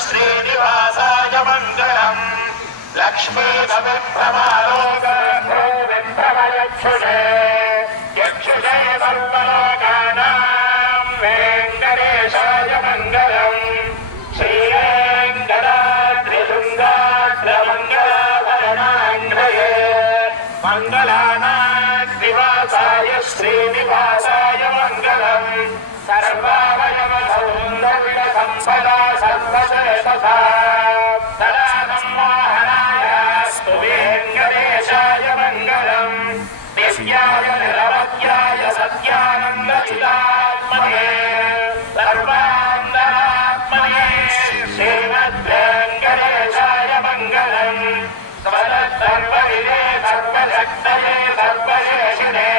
श्रीनिवासाय मङ्गलम् लक्ष्मीभविप्रमालोकभूमिप्रमयक्षुषे यक्षुषे सर्वलोकानां वेङ्कटेशाय मङ्गलम् श्रीवेङ्कटाद्रिशृङ्गाग्रमङ्गलाभरणाङ्घ्रये मङ्गलानाग्निवासाय श्रीनिवासाय मङ्गलम् सर्वावयवसौन्दर्यसम्पदा सर्वशेषसा सदा संवाहनायास्तु वेङ्कटेशाय मङ्गलम् नित्याय निरवध्याय सत्यानन्दचिदात्मने सर्वान्तरात्मने श्रीमद्वेङ्कटेशाय मङ्गलम् सर्वविदे सर्वशक्तये सर्वशेषिणे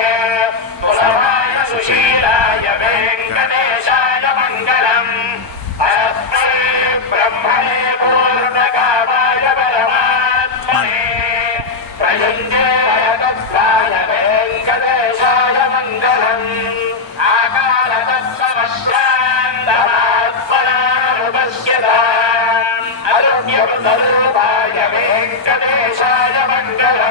कुलमाय सुशीलाय वेङ्कटेशाय मङ्गलम् अस्मै ब्रह्मणे पूर्णकामाय परमात्मने प्रयुञ्जे